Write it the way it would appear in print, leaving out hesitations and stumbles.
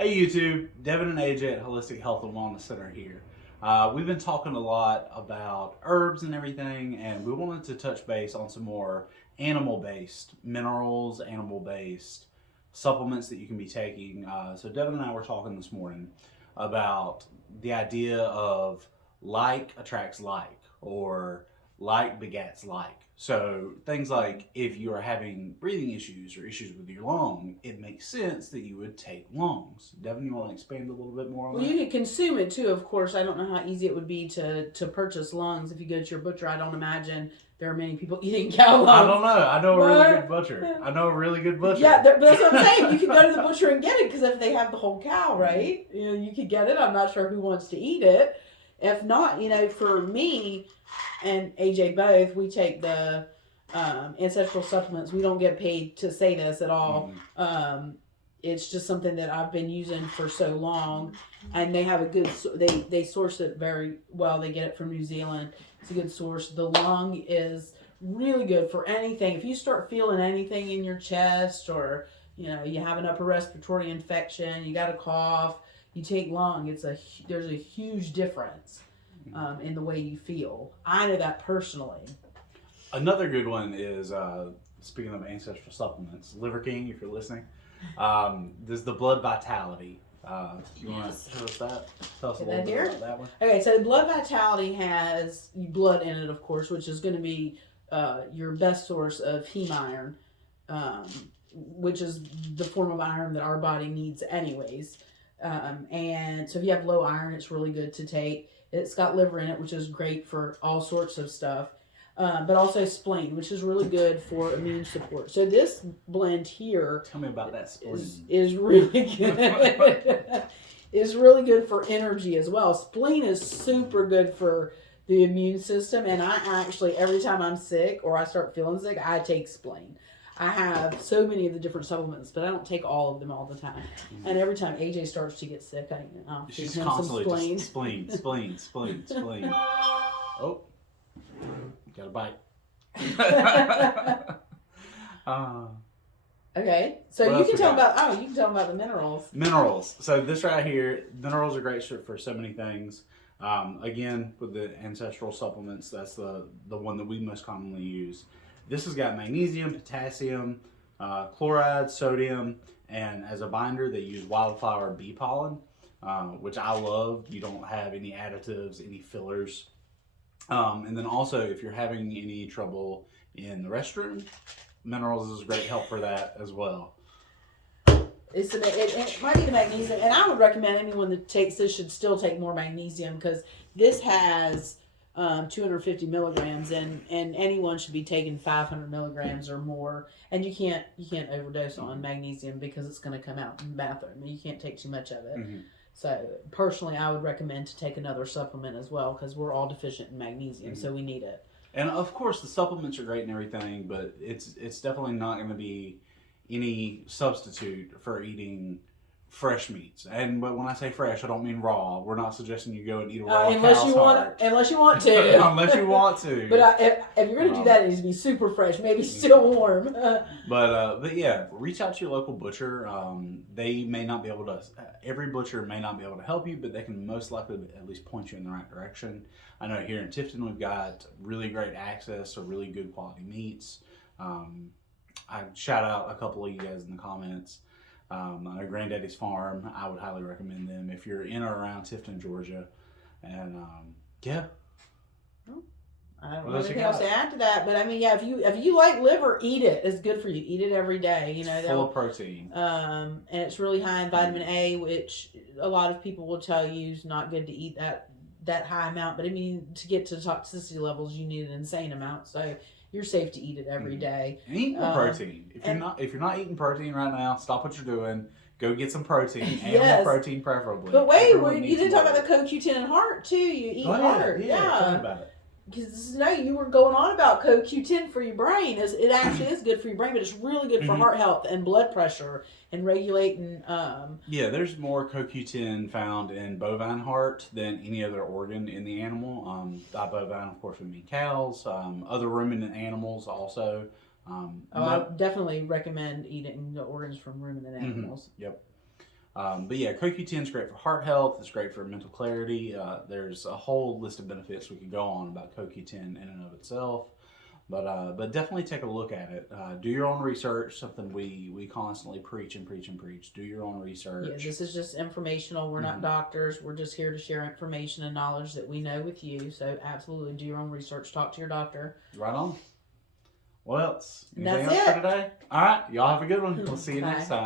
Hey YouTube, Devon and AJ at Holistic Health and Wellness Center here. We've been talking a lot about herbs and everything, and we wanted to touch base on some more animal-based minerals, animal-based supplements that you can be taking. So Devon and I were talking this morning about the idea of like attracts like, or like begets like. So things like if you are having breathing issues or issues with your lung, it makes sense that you would take lungs. Devin, you want to expand a little bit more on Well, that? you can consume it too, of course. I don't know how easy it would be to purchase lungs if you go to your butcher. I don't imagine there are many people eating cow lungs. I don't know. I know a really good butcher. I know a really good butcher. Yeah, but that's what I'm saying. You can go to the butcher and get it because if they have the whole cow, right? You could get it. I'm not sure who wants to eat it. If not, for me and AJ both, we take the ancestral supplements. We don't get paid to say this at all. It's just something that I've been using for so long, and they have a good. They source it very well. They get it from New Zealand. It's a good source. The lung is really good for anything. If you start feeling anything in your chest, or you have an upper respiratory infection, you got a cough, you take lung. There's a huge difference in the way you feel. I know that personally. Another good one is speaking of ancestral supplements, Liver King. If you're listening. There's the Blood Vitality. You want to show us that? Tell us a little bit about that one. Okay, so Blood Vitality has blood in it, of course, which is going to be your best source of heme iron, which is the form of iron that our body needs anyways. And so if you have low iron, it's really good to take. It's got liver in it, which is great for all sorts of stuff. But also spleen, which is really good for immune support. So this blend here, tell me about that spleen, is really good. Is really good for energy as well. Spleen is super good for the immune system, and I actually, every time I'm sick or I start feeling sick, I take spleen. I have so many of the different supplements, but I don't take all of them all the time. And every time AJ starts to get sick, she's feed him constantly some spleen. Just spleen. Oh. Got a bite. Okay, so you can tell about the minerals. Minerals. So this right here, minerals are great for so many things. Again, with the ancestral supplements, that's the one that we most commonly use. This has got magnesium, potassium, chloride, sodium, and as a binder, they use wildflower bee pollen, which I love. You don't have any additives, any fillers. And then also, if you're having any trouble in the restroom, minerals is a great help for that as well. It might be the magnesium, and I would recommend anyone that takes this should still take more magnesium because this has 250 milligrams, and anyone should be taking 500 milligrams or more. And you can't overdose on magnesium because it's going to come out in the bathroom. You can't take too much of it. Mm-hmm. So personally, I would recommend to take another supplement as well because we're all deficient in magnesium, so we need it. And of course, the supplements are great and everything, but it's definitely not going to be any substitute for eating fresh meats. But when I say fresh, I don't mean raw. We're not suggesting you go and eat a raw unless cow's you heart. Unless you want to. Unless you want to. But if you're going to do that, it needs to be super fresh, maybe still warm. But yeah, reach out to your local butcher. They may not be able to. Every butcher may not be able to help you, but they can most likely at least point you in the right direction. I know here in Tifton we've got really great access to really good quality meats. I shout out a couple of you guys in the comments. I know Granddaddy's Farm. I would highly recommend them if you're in or around Tifton, Georgia. And yeah. I don't know anything else to add to that, but I mean, yeah, if you like liver, eat it. It's good for you. Eat it every day. Full of protein. And it's really high in vitamin A, which a lot of people will tell you is not good to eat that high amount. But I mean, to get to toxicity levels, you need an insane amount. So you're safe to eat it every day. And eat more protein. If you're not eating protein right now, stop what you're doing. Go get some protein. Animal protein preferably. But wait, you didn't talk about the CoQ10 and heart too. You eat heart. Yeah. Tell me about it. Because you were going on about CoQ10 for your brain. It actually is good for your brain, but it's really good for heart health and blood pressure and regulating. Yeah, there's more CoQ10 found in bovine heart than any other organ in the animal. By bovine, of course, we mean cows. Other ruminant animals also. I definitely recommend eating the organs from ruminant animals. Yep. But yeah, CoQ10 is great for heart health. It's great for mental clarity. There's a whole list of benefits we could go on about CoQ10 in and of itself. But definitely take a look at it. Do your own research. Something we constantly preach and preach and preach. Do your own research. Yeah, this is just informational. We're not doctors. We're just here to share information and knowledge that we know with you. So absolutely do your own research. Talk to your doctor. Right on. What else? That's Anything else it. for today? All right. Y'all have a good one. We'll see you Bye. next time.